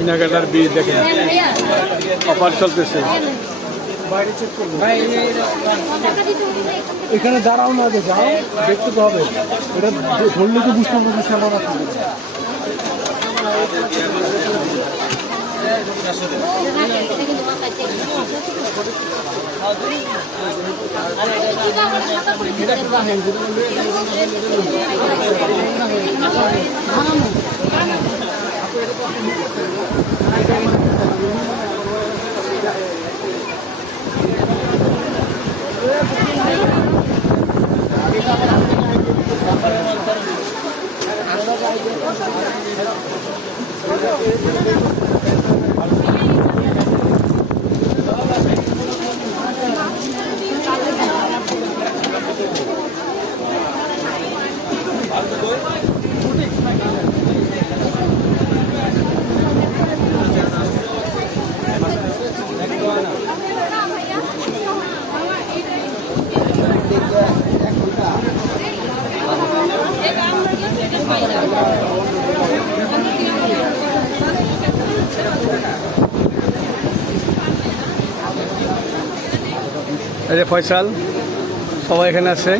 কেনাকাটার বীজ দেখেন। অফার চলতেছে। এখানে দাঁড়াও না যে যাও। দেখতে তো হবে। এটা ধরলে তো বুঝতে যে সেমন আছে Thank you. এই যে ফয়সাল সবাই এখানে আছে।